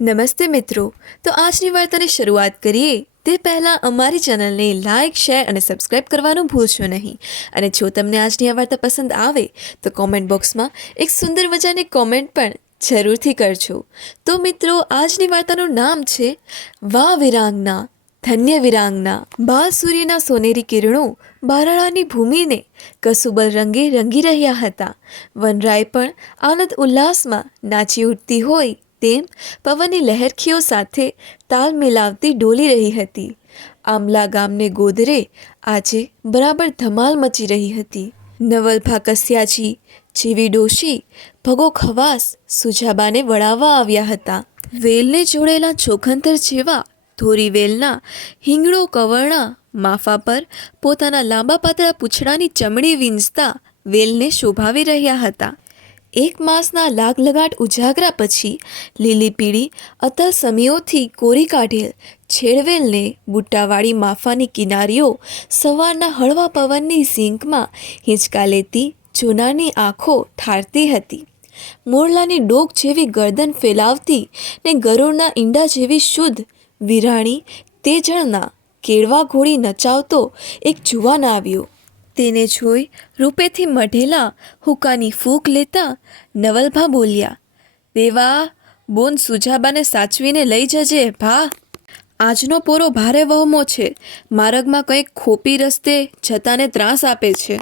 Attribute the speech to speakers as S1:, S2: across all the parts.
S1: નમસ્તે મિત્રો. તો આજની વાર્તાની શરૂઆત કરીએ. તે પહેલાં અમારી ચેનલને લાઇક, શેર અને સબસ્ક્રાઇબ કરવાનું ભૂલશો નહીં. અને જો તમને આજની આ વાર્તા પસંદ આવે, તો કોમેન્ટ બોક્સમાં એક સુંદર મજાની કોમેન્ટ પણ જરૂરથી કરજો. તો મિત્રો, આજની વાર્તાનું નામ છે, વા વિરાંગના, ધન્ય વિરાંગના, બાલ સૂર્યના સોનેરી કિરણો બારાળાની ભૂમિને કસુબલ રંગે રંગી રહ્યા હતા. વનરાય પણ આનંદ ઉલ્લાસમાં નાચી ઉઠતી હોય તેમ પવનની લહેરખીઓ સાથે તાલ મિલાવતી ડોલી રહી હતી. આમલા ગામને ગોદરે આજે બરાબર ધમાલ મચી રહી હતી. નવલભા કસ્યાજી જેવી ડોશી ભગો ખવાસ સુજાબાને વળાવવા આવ્યા હતા. વેલને જોડેલા ચોખંતર જેવા ધોરી વેલના હિંગળો કવરણા માફા પર પોતાના લાંબા પાતળા પૂંછડાની ચમડી વીંઝતા વેલને શોભાવી રહ્યા હતા. એક માસના લાગલગાટ ઉજાગરા પછી લીલી પીળી અતલ સમીઓથી કોરી કાઢેલ છેડવેલને બુટ્ટાવાળી માફાની કિનારીઓ સવારના હળવા પવનની ઝીંકમાં હિંચકા લેતી જૂનાની આંખો ઠારતી હતી. મોરલાની ડોક જેવી ગરદન ફેલાવતી ને ગરુડના ઈંડા જેવી શુદ્ધ વિરાણી તેજળના કેળવા ઘોડી નચાવતો એક જુવાન આવ્યો. તેને જોઈ રૂપેથી મઢેલા હુકાની ફૂંક લેતા નવલભા બોલ્યા, દેવા, બોન સુજાબાને સાચવીને લઈ જજે, ભા. આજનો પોરો ભારે વહમો છે. માર્ગમાં કંઈક ખોપી રસ્તે જતાને ત્રાસ આપે છે.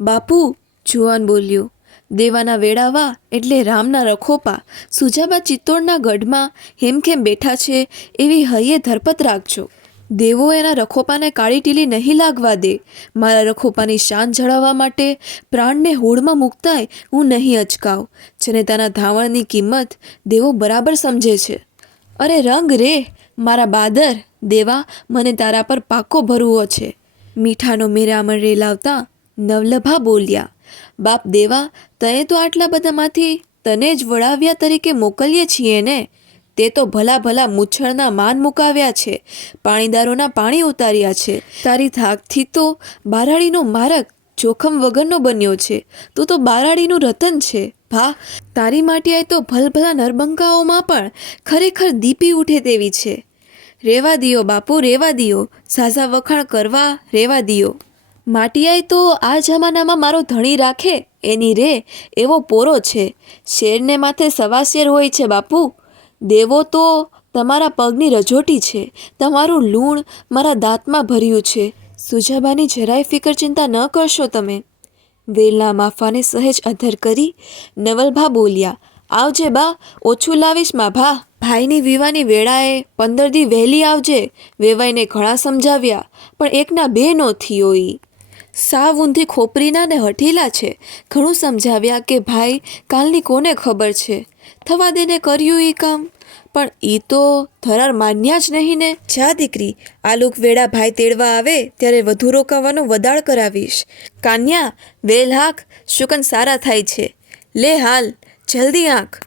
S1: બાપુ જુવાન બોલ્યો, દેવાના વેડાવા એટલે રામના રખોપા. સુજાબા ચિત્તોડના ગઢમાં હેમખેમ બેઠા છે. એવી હૈયે ધરપત રાખજો. દેવો એના રખોપાને કાળી ટીલી નહીં લાગવા દે. મારા રખોપાની શાન જળાવવા માટે પ્રાણને હોડમાં મૂકતાય હું નહીં અચકાવ. જેને તેના ધાવણની કિંમત દેવો બરાબર સમજે છે. અરે રંગ રે, મારા બાદર, દેવા, મને તારા પર પાકો ભરવો છે. મીઠાનો મેરામણ રેલાવતા નવલભા બોલ્યા. બાપ દેવા તએ તો આટલા બધામાંથી તને જ વડાવ્યા તરીકે મોકલીએ છીએ ને? તે તો ભલા ભલા મૂછળના માન મુકાવ્યા છે. પાણીદારોના પાણી ઉતાર્યા છે. તારી થાકથી તો બારાડીનો મારક જોખમ વગરનો બન્યો છે. તું તો બારાડીનું રતન છે. ભા, તારી માટિયાએ તો ભલભલા નરબંકાઓમાં પણ ખરેખર દીપી ઉઠે તેવી છે. રેવા દિયો બાપુ, રેવા દિયો. ઝાઝા વખાણ કરવા રેવા દિયો. માટિયાએ તો આ જમાનામાં મારો ધણી રાખે, એની રે એવો પોરો છે. શેરને માથે સવા શેર હોય છે બાપુ. દેવો તો તમારા પગની રજોટી છે, તમારું લૂણ મારા દાંતમાં ભર્યું છે. સુજાબાની જરાય ફિકર ચિંતા ન કરશો તમે. વેલના માફાને સહેજ અધર કરી નવલભા બોલ્યા, આવજે બા, ઓછું લાવીશ મા ભા. ભાઈની વિવાની વેળાએ પંદર દી વહેલી આવજે, વેવાઈને ઘણા સમજાવ્યા, પણ એકના બે નો થયોઈ સાવ ઊંધી ખોપરીના ને હઠીલા છે, ઘણું સમજાવ્યા કે ભાઈ, કાલની કોને ખબર છે? થવા દેને કર્યું એ કામ? પણ એ તો ધરાર માન્યા જ નહીં ને. જા દીકરી આલુક વેડા ભાઈ તેડવા આવે ત્યારે વધુ રોકાવાનો વદાળ કરાવીશ. કાન્યા, વેલ હાક, શુકન સારા થાય છે. લે હાલ, જલ્દી આંખ.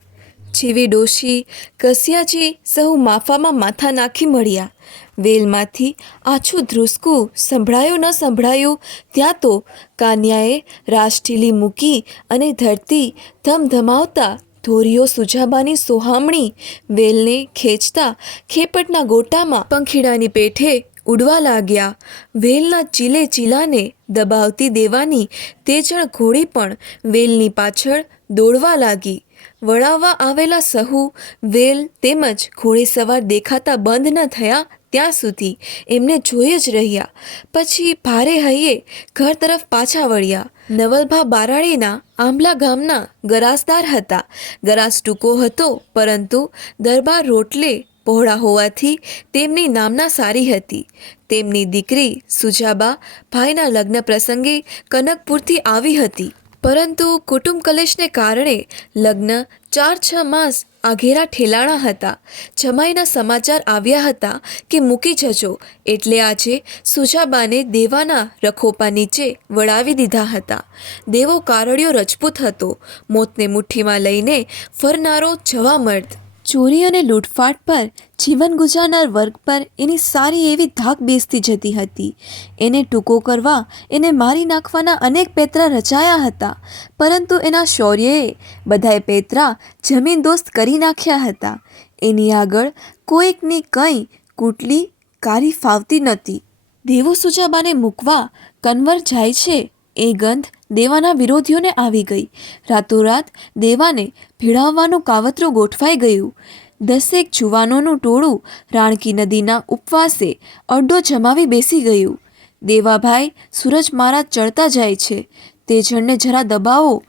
S1: જેવી ડોશી કસિયાજી સહુ માફામાં માથા નાખી મળ્યા. વેલમાંથી આછું ધ્રુસકું સંભળાયું ન સંભળાયું, ત્યાં તો કાન્યાએ રાષ્ટીલી મૂકી અને ધરતી ધમધમાવતા ધોરીઓ સુજાબાની સોહામણી, વેલને ખેંચતા ખેપટના ગોટામાં પંખીડાની પેઠે ઉડવા લાગ્યા. વેલના ચીલે ચીલાને દબાવતી દેવાની તેજણ ઘોડી પણ વેલની પાછળ દોડવા લાગી. વળાવવા આવેલા સહુ, વેલ તેમજ ઘોડેસવાર દેખાતા બંધ ન થયા ત્યાં સુધી એમને જોઈ જ રહ્યા. પછી ભારે હૈયે ઘર તરફ પાછા વળ્યા. નવલભા બારાણીના આંબલા ગામના ગરાસદાર હતા. ગરાસ ટૂંકો હતો, પરંતુ દરબાર રોટલે પહોળા હોવાથી તેમની નામના સારી હતી. તેમની દીકરી સુજાબા ભાઈના લગ્ન પ્રસંગે કનકપુરથી આવી હતી. પરંતુ કુટુંબ કલેશને કારણે લગ્ન ચાર છ માસ આઘેરા ઠેલાણા હતા. જમાઈના સમાચાર આવ્યા હતા કે મૂકી જજો એટલે આજે સુજાબાને દેવાના રખોપા નીચે વળાવી દીધા હતા. દેવો કારડિયો રજપૂત હતો. મોતને મુઠ્ઠીમાં લઈને ફરનારો જવા મર્દ ચોરી અને લૂંટફાટ પર જીવન ગુજારનાર વર્ગ પર એની સારી એવી ધાક બેસતી જતી હતી. એને ટૂંકો કરવા, એને મારી નાખવાના અનેક પેતરા રચાયા હતા. પરંતુ એના શૌર્યએ બધાએ પેતરા જમીન દોસ્ત કરી નાખ્યા હતા. એની આગળ કોઈકની કંઈ કૂટલી કારી ફાવતી નહોતી. દેવો સુજાબાને મૂકવા કન્વર જાય છે એ ગંધ દેવાના વિરોધીઓને આવી ગઈ. રાતોરાત દેવાને ભીડાવવાનું કાવતરું ગોઠવાઈ ગયું. દસેક જુવાનોનું ટોળું રાણકી નદીના ઉપવાસે અડ્ડો જમાવી બેસી ગયું. દેવાભાઈ સૂરજ મારા ચડતા જાય છે. તે જણને જરા દબાવો.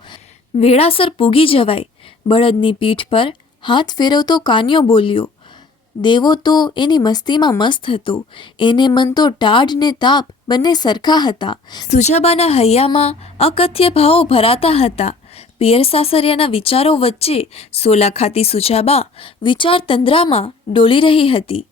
S1: વેળાસર પૂગી જવાય. બળદની પીઠ પર હાથ ફેરવતો કાન્યો બોલ્યો, દેવો તો એની મસ્તીમાં મસ્ત હતો. એને મન તો ટાઢ ને તાપ બંને સરખા હતા. સુજાબાના હૈયામાં અકથ્ય ભાવો ભરાતા હતા. પિયર સાસરિયાના વિચારો વચ્ચે સોલા ખાતી સુજાબા વિચાર તંદ્રામાં ડોલી રહી હતી.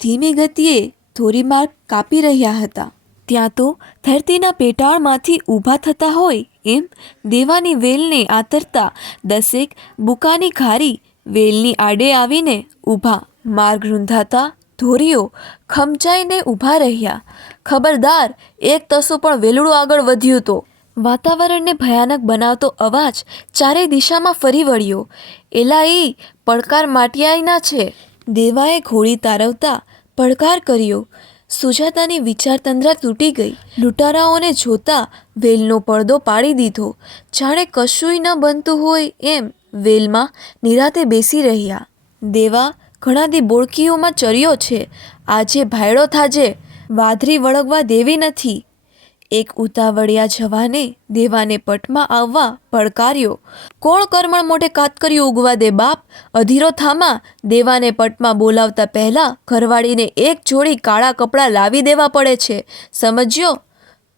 S1: ધીમી ગતિએ થોડી માર્ગ કાપી રહ્યા હતા. ત્યાં તો ધરતીના પેટાળમાંથી ઊભા થતા હોય એમ દેવાની વેલને આતરતા દસેક બુકાની ખારી વેલની આડે આવીને ઊભા માર્ગ રૂંધાતા ધોરીઓ ખમચાઈને ઊભા રહ્યા. ખબરદાર, એક તસો પણ વેલડું આગળ વધ્યું તો વાતાવરણને ભયાનક બનાવતો અવાજ ચારે દિશામાં ફરી વળ્યો. એલા એ પડકાર માટિયાઈના છે. દેવાએ ઘોડી તારવતા પડકાર કર્યો. સુજાતાની વિચારતંદ્રા તૂટી ગઈ. લૂંટારાઓને જોતા વેલનો પડદો પાડી દીધો. જાણે કશુંય ન બનતું હોય એમ વેલમાં નિરાતે બેસી રહ્યા. દેવા ઘણા દી બોળકીઓમાં ચર્યો છે. આજે ભાયડો થાજે. વાધરી વળગવા દેવી નથી. એક ઉતાવળિયા જવાને દેવાને પટમાં આવવા પડકાર્યો. કોણ કર્મણ મોઢે કાતકર્યું ઉગવા દે બાપ? અધીરો થામા દેવાને પટમાં બોલાવતા પહેલા ઘરવાળીને એક જોડી કાળા કપડાં લાવી દેવા પડે છે. સમજ્યો?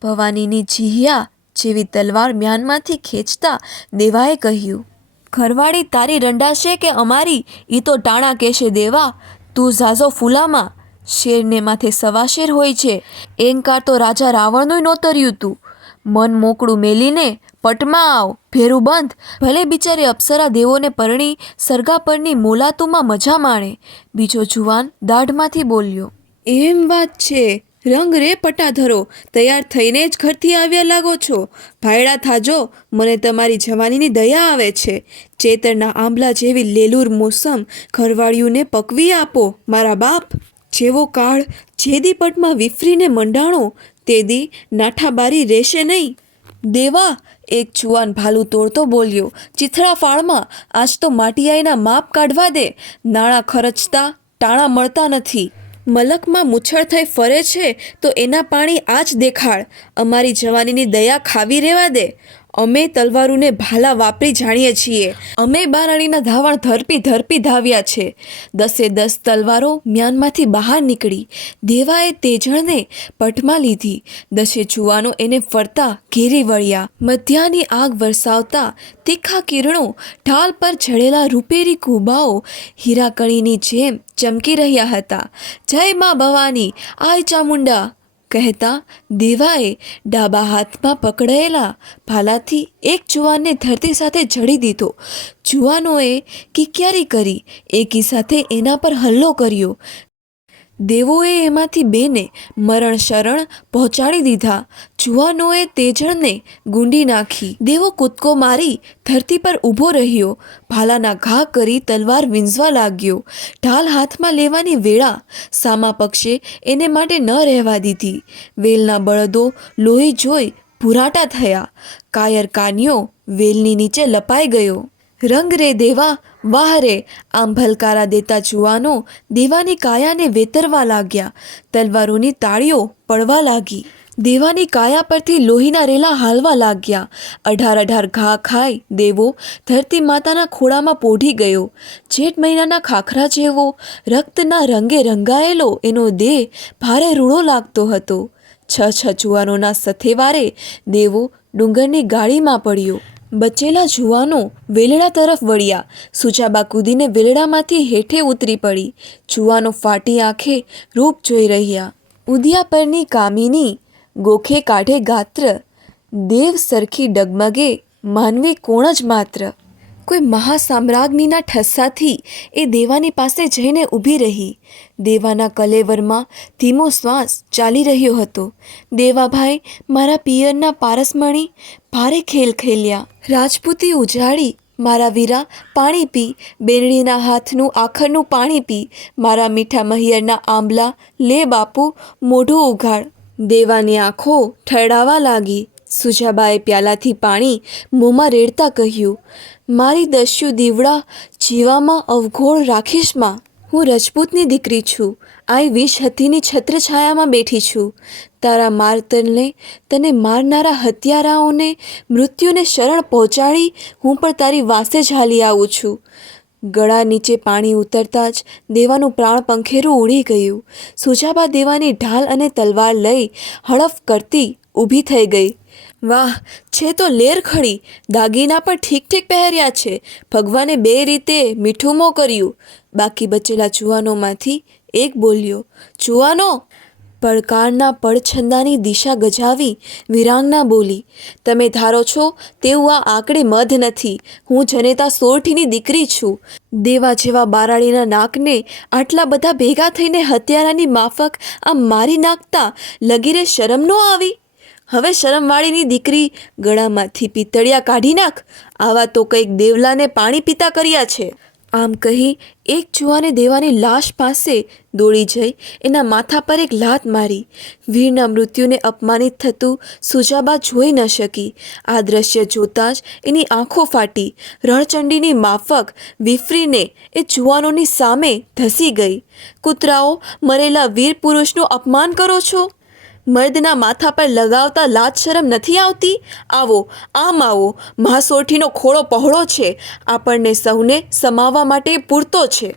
S1: ભવાનીની જીહિયા જેવી તલવાર મ્યાનમાંથી ખેંચતા દેવાએ કહ્યું, ઘરવાળી તારી રંડાશે કે અમારી? ઈ તો ટાણા કહેશે દેવા. તું ઝાઝો ફૂલામાં શેરને માથે સવા શેર હોય છે. એંકાર તો રાજા રાવણનું નોતર્યું તું. મન મોકળું મેલીને, પટમાં આવ, ભેરું બંધ. ભલે બિચારે અપ્સરા દેવોને પરણી સરગા પરની મોલાતુમાં મજા માણે. બીજો જુવાન દાઢમાંથી બોલ્યો, એમ વાત છે. રંગ રે પટાધરો તૈયાર થઈને જ ઘરથી આવ્યા લાગો છો. ભાયડા થાજો. મને તમારી જવાનીની દયા આવે છે. ચેતરના આંબલા જેવી લેલુર મોસમ ઘરવાળીઓને પકવી આપો, મારા બાપ. જેવો કાળ જેદી પટમાં વિફરીને મંડાણો, તેદી નાઠાબારી રહેશે નહીં. દેવા એક જુવાન ભાલું તોડતો બોલ્યો, ચિથરા ફાળમાં આજ તો માટીયાઈના માપ કાઢવા દે. નાણાં ખર્ચતા ટાણા મળતા નથી. મલકમાં મૂછળ થઈ ફરે છે તો એના પાણી આજ દેખાડ. અમારી જવાનીની દયા ખાવી રહેવા દે. અમે તલવારોને ભાલા વાપરી જાણીએ છીએ. અમે બારાણીના ધાવણ ધરપી ધરપી ધાવ્યા છે. દસે દસ તલવારો મ્યાનમાંથી બહાર નીકળી. દેવાએ તેજણને પટમાં લીધી. દસે જુવાનો એને ફરતા ઘેરી વળ્યા. મધ્યાની આગ વરસાવતા તીખા કિરણો ઢાલ પર ચડેલા રૂપેરી કુબાઓ હીરાકણીની જેમ ચમકી રહ્યા હતા. જય મા ભવાની, આય ચામુંડા. કહેતા દેવાએ ડાબા હાથમાં પકડાયેલા ભાલાથી એક જુવાનને ધરતી સાથે જડી દીધો. જુવાનોએ કિક્યારી કરી, એકી સાથે એના પર હલ્લો કર્યો. દેવોએ એમાંથી બેને મરણ શરણ પહોંચાડી દીધા. જુવાનોએ તેજણને ગુંડી નાખી. દેવો કૂદકો મારી ધરતી પર ઊભો રહ્યો. ભાલાના ઘા કરી તલવાર વીંઝવા લાગ્યો. ઢાલ હાથમાં લેવાની વેળા સામા પક્ષે એને માટે ન રહેવા દીધી. વેલના બળદો લોહી જોઈ ભૂરાટા થયા. કાયર કાન્યો વેલની નીચે લપાઈ ગયો. રંગ રે દેવા વાહ રે આમ ભલકારા દેતા જુવાનો દેવાની કાયાને વેતરવા લાગ્યા. તલવારોની તાળીઓ પડવા લાગી. દેવાની કાયા પરથી લોહીના રેલા હાલવા લાગ્યા. અઢાર અઢાર ઘા ખાઈ દેવો ધરતી માતાના ખોળામાં પોઢી ગયો. જેઠ મહિનાના ખાખરા જેવો રક્તના રંગે રંગાયેલો એનો દેહ ભારે રૂડો લાગતો હતો. છ છ જુવાનોના સથેવારે દેવો ડુંગરની ગાડીમાં પડ્યો. બચેલા જુવાનો વેલડા તરફ વળ્યા. સુજાબા કૂદીને વેલડામાંથી હેઠે ઉતરી પડી. જુવાનો ફાટી આંખે રૂપ જોઈ રહ્યા. ઉદિયા પરની કામિની ગોખે કાઢે ગાત્ર. દેવ સરખી ડગમગે માનવી કોણ જ માત્ર? કોઈ મહાસામ્રાજ્ઞીના ઠસ્સાથી એ દેવાની પાસે જઈને ઊભી રહી. દેવાના કલેવરમાં ધીમો શ્વાસ ચાલી રહ્યો હતો. દેવાભાઈ, મારા પિયરના પારસમણી, ભારે ખેલ ખેલ્યા. રાજપૂતી ઉજાડી, મારા વીરા પાણી પી બેનડીના હાથનું આખરનું પાણી પી, મારા મીઠા મહિયરના આંબલા, લે બાપુ, મોઢું ઉઘાડ. દેવાની આંખો ઠરડાવા લાગી. સુજાબાએ પ્યાલાથી પાણી મોંમાં રેડતા કહ્યું, મારી દસ્યુ દીવડા, જીવામાં અવઘોળ રાખીશમાં. હું રજપૂતની દીકરી છું. આઈ વિષ હતીની છત્રછાયામાં બેઠી છું. તારા મારતનને, તને મારનારા હત્યારાઓને, મૃત્યુને શરણ પહોંચાડી હું પણ તારી વાસે ઝાલી આવું છું. ગળા નીચે પાણી ઉતરતા જ દેવાનું પ્રાણ પંખેરું ઉડી ગયું. સુજાબા દેવાની ઢાલ અને તલવાર લઈ હડફ કરતી ઊભી થઈ ગઈ. વાહ, છે તો લેર ખડી. દાગીના પણ ઠીક ઠીક પહેર્યા છે. ભગવાને બે રીતે મીઠુંમો કર્યું. બાકી બચેલા જુવાનોમાંથી એક બોલ્યો, જુવાનો. પડકારના પડછંદાની દિશા ગજાવી વિરાંગના બોલી, તમે ધારો છો, તેવું આ આંકડે મધ નથી. હું જનેતા સોરઠીની દીકરી છું. દેવા જેવા બારાળીના નાકને આટલા બધા ભેગા થઈને હત્યારાની માફક આ મારી નાખતા લગીરે શરમ ન આવી? હવે શરમવાળીની દીકરી ગળામાંથી પિત્તળિયા કાઢી નાખ. આવા તો કંઈક દેવલાને પાણી પીતા કર્યા છે. આમ કહી એક જુવાને દેવાની લાશ પાસે દોડી જઈ, એના માથા પર એક લાત મારી. વીરના મૃત્યુને અપમાનિત થતું સુજાબા જોઈ ન શકી. આ દ્રશ્ય જોતાં જ એની આંખો ફાટી. રણચંડીની માફક વિફરીને એ જુવાનોની સામે ધસી ગઈ. કૂતરાઓ, મરેલા વીર પુરુષનું અપમાન કરો છો? મર્દના માથા પર લગાવતા લાજ શરમ નથી આવતી? આવો, આમ આવો. મહાસોઠીનો ખોળો પહોળો છે. આપણને સૌને સમાવવા માટે પૂરતો છે.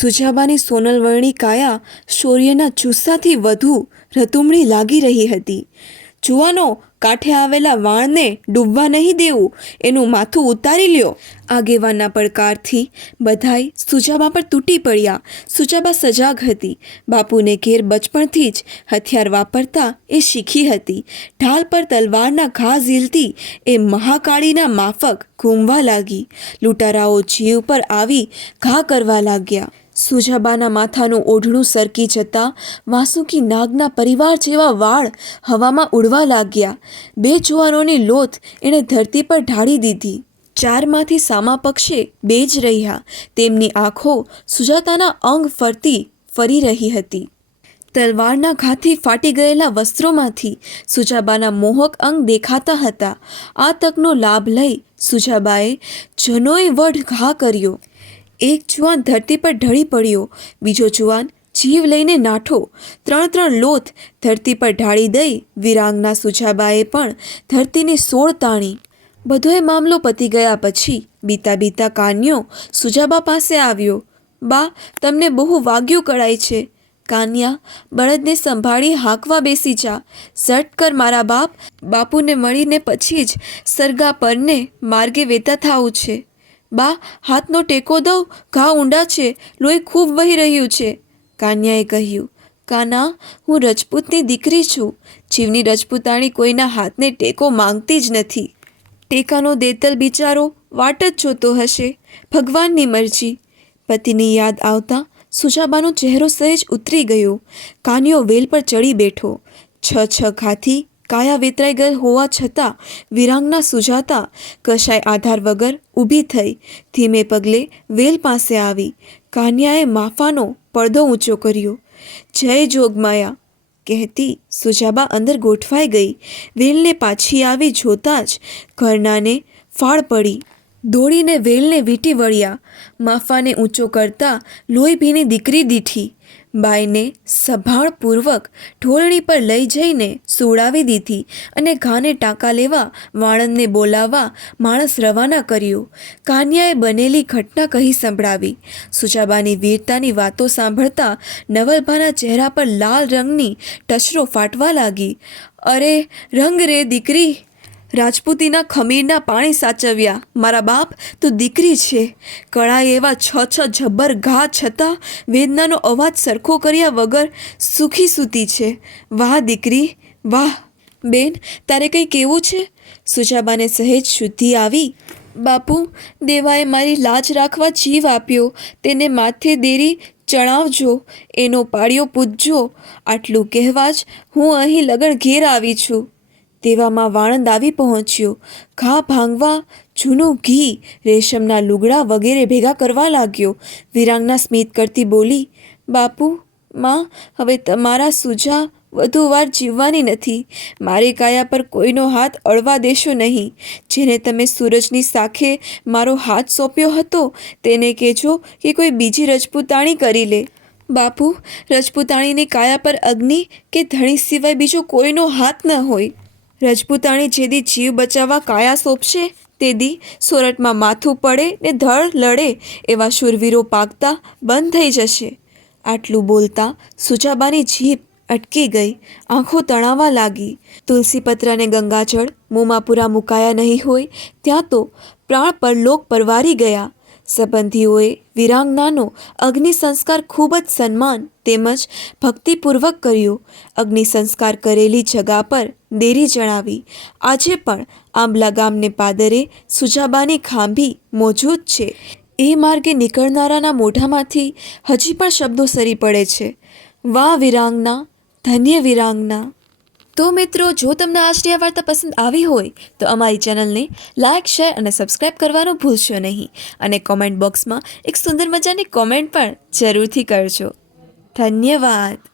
S1: સુજાબાની સોનલવર્ણી કાયા શૌર્યના જુસ્સાથી વધુ રતુમણી લાગી રહી હતી. જુવાનો કાંઠે આવેલા વાણને ડૂબવા નહીં દેવું, એનું માથું ઉતારી લ્યો. આગેવાનના પડકારથી બધાય સુજાબા પર તૂટી પડ્યા. સુજાબા સજાગ હતી. બાપુને ઘેર બચપણથી જ હથિયાર વાપરતા એ શીખી હતી. ઢાલ પર તલવારના ઘા ઝીલતી એ મહાકાળીના માફક ઘૂમવા લાગી. લૂંટારાઓ જીવ પર આવી ઘા કરવા લાગ્યા. સુજાબાના માથાનું ઓઢણું સરકી જતાં વાસુકી નાગના પરિવાર જેવા વાળ હવામાં ઉડવા લાગ્યા. બે જુવાનોની લોથ એણે ધરતી પર ઢાળી દીધી. ચારમાંથી સામા પક્ષે બે જ રહ્યા. તેમની આંખો સુજાતાના અંગ ફરતી ફરી રહી હતી. તલવારના ઘાથી ફાટી ગયેલા વસ્ત્રોમાંથી સુજાબાના મોહક અંગ દેખાતા હતા. આ તકનો લાભ લઈ સુજાબાએ જનોય વઢ ઘા કર્યો. એક જુવાન ધરતી પર ઢળી પડ્યો. બીજો જુવાન જીવ લઈને નાઠો. ત્રણ ત્રણ લોથ ધરતી પર ઢાળી દઈ વિરાંગના સુજાબાએ પણ ધરતીની સોળ તાણી. બધોએ મામલો પતી ગયા પછી બીતા બીતા કાન્યો સુજાબા પાસે આવ્યો. બા, તમને બહુ વાગ્યું કળાય છે. કાન્યા, બળદને સંભાળી હાંકવા બેસી જા. ઝટ કર મારા બાપ. બાપુને મળીને પછી જ સરગા પરને માર્ગે વેતા થાવું છે. બા, હાથનો ટેકો દઉં? ઘા ઊંડા છે, લોહી ખૂબ વહી રહ્યું છે. કાન્યાએ કહ્યું, કાના, હું રજપૂતની દીકરી છું. જીવની રજપૂતાણી કોઈના હાથને ટેકો માંગતી જ નથી. ટેકાનો દેતલ બિચારો વાટ જ જોતો હશે. ભગવાનની મરજી. પતિની યાદ આવતા સુજાબાનો ચહેરો સહેજ ઉતરી ગયો. કાનિયો વેલ પર ચડી બેઠો. છ છ ઘાથી કાયા વિતરાઈ ગયેલ હોવા છતાં વિરાંગના સુજાતા કશાય આધાર વગર ઊભી થઈ ધીમે પગલે વેલ પાસે આવી. કાન્યાએ માફાનો પડદો ઊંચો કર્યો. જય જોગમાયા કહેતી સુજાબા અંદર ગોઠવાઈ ગઈ. વેલને પાછી આવી જોતાં જ ઘરનાને ફાળ પડી. દોડીને વેલને વીંટી વળ્યા. માફાને ઊંચો કરતા લોહી ભીની દીકરી દીઠી. બાઈને સભાળપૂર્વક ઢોળણી પર લઈ જઈને સોડાવી દીધી અને ઘાને ટાંકા લેવા વાણંદને બોલાવવા માણસ રવાના કર્યો. કાન્યાએ બનેલી ઘટના કહી સંભળાવી. સુજાબાની વીરતાની વાતો સાંભળતા નવલભાના ચહેરા પર લાલ રંગની ટચરો ફાટવા લાગી. અરે, રંગ રે દીકરી! રાજપૂતીના ખમીરના પાણી સાચવ્યા. મારા બાપ, તું દીકરી છે. કળાએ એવા છ છ જબ્બર ઘા છતાં વેદનાનો અવાજ સરખો કર્યા વગર સુખી સૂતી છે. વાહ, દીકરી, વાહ. બેન, તારે કંઈ કેવું છે? સુજાબાને સહેજ શુદ્ધિ આવી. બાપુ, દેવાએ મારી લાજ રાખવા જીવ આપ્યો. તેને માથે દેરી ચણાવજો. એનો પાળિયો પૂજજો. આટલું કહેવા જ હું અહીં લગણ ઘેર આવી છું. તેવામાં વાણંદ આવી પહોંચ્યો. ઘા ભાંગવા, જૂનું ઘી, રેશમના લુગડા વગેરે ભેગા કરવા લાગ્યો. વિરાંગના સ્મિત કરતી બોલી, બાપુ, માં, હવે તમારા સુજા વધુ વાર જીવવાની નથી. મારી કાયા પર કોઈનો હાથ અળવા દેશો નહીં. જેને તમે સૂરજની સાખે મારો હાથ સોંપ્યો હતો, તેને કહેજો કે કોઈ બીજી રજપૂતાણી કરી લે. બાપુ, રજપૂતાણીની કાયા પર અગ્નિ કે ધણી સિવાય બીજો કોઈનો હાથ ન હોય. રજપૂતાણી જેદી જીવ બચાવવા કાયા સોંપશે? તેદી સોરઠમાં માથું પડે ને ધડ લડે એવા શૂરવીરો પાકતા બંધ થઈ જશે. આટલું બોલતા સુજાબાની જીભ અટકી ગઈ, આંખો તણાવા લાગી. તુલસીપત્ર અને ગંગાજળ મોંમાં પૂરા મુકાયા નહીં હોય, ત્યાં તો પ્રાણ પરલોક પરવારી ગયા. સંબંધીઓએ વિરાંગનાનો અગ્નિ સંસ્કાર ખૂબ જ સન્માન તેમજ ભક્તિપૂર્વક કર્યો. અગ્નિ સંસ્કાર કરેલી જગા પર દેરી જણાવી, આજે પણ આંબલા ગામને પાદરે સુજાબાની ખાંભી મોજૂદ છે. એ માર્ગે નીકળનારાના મોઢામાંથી હજી પણ શબ્દો સરી પડે છે. વાહ વિરાંગના, ધન્ય વિરાંગના. તો મિત્રો, જો તમને આજની આ વાર્તા પસંદ આવી હોય, તો અમારી ચેનલને લાઇક શેર અને સબસ્ક્રાઇબ કરવાનું ભૂલશો નહીં. અને કોમેન્ટ બોક્સમાં એક સુંદર મજાની કોમેન્ટ પણ જરૂરથી કરજો. ધન્યવાદ.